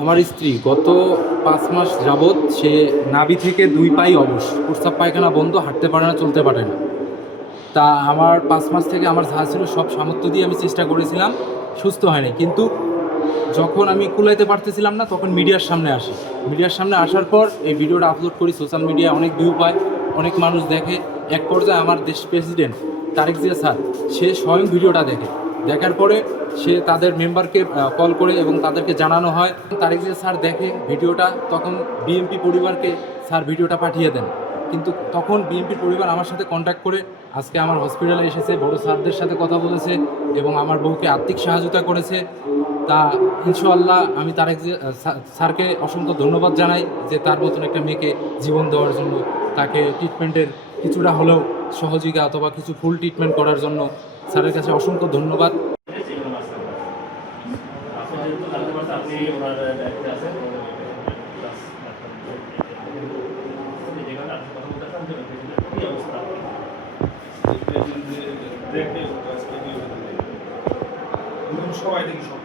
আমার স্ত্রী গত 5 মাস যাবৎ সে নাভি থেকে 2 পাই অবশ, প্রস্রাব পায়খানা বন্ধ, হাঁটতে পারে না, চলতে পারে না। তা আমার 5 মাস থেকে আমার যা ছিল সব সামর্থ্য দিয়ে আমি চেষ্টা করেছিলাম, সুস্থ হয়নি। কিন্তু যখন আমি কুলাইতে পারতেছিলাম না তখন মিডিয়ার সামনে আসি। মিডিয়ার সামনে আসার পর এই ভিডিওটা আপলোড করি, সোশ্যাল মিডিয়ায় অনেক ভিউ পায়, অনেক মানুষ দেখে। এক পর্যায়ে আমার দেশ প্রেসিডেন্ট তারেক জিয়া স্যার সে স্বয়ং ভিডিওটা দেখে। দেখার পরে সে তাদের মেম্বারকে কল করে এবং তাদেরকে জানানো হয়। তারেক জিয়া স্যার দেখে ভিডিওটা, তখন বিএনপি পরিবারকে স্যার ভিডিওটা পাঠিয়ে দেন। কিন্তু তখন বিএনপির পরিবার আমার সাথে কন্ট্যাক্ট করে আজকে আমার হসপিটালে এসেছে, বড় স্যারদের সাথে কথা বলেছে এবং আমার বউকে আর্থিক সহায়তা করেছে। তা ইনশাআল্লাহ আমি তারেক স্যারকে অসংখ্য ধন্যবাদ জানাই যে তার মতন একটা মেয়েকে জীবন দেওয়ার জন্য, তাকে ট্রিটমেন্টের কিছুটা হলেও সহযোগিতা অথবা কিছু ফুল ট্রিটমেন্ট করার জন্য স্যারের কাছে অসংখ্য ধন্যবাদ। সবাই দেখি সব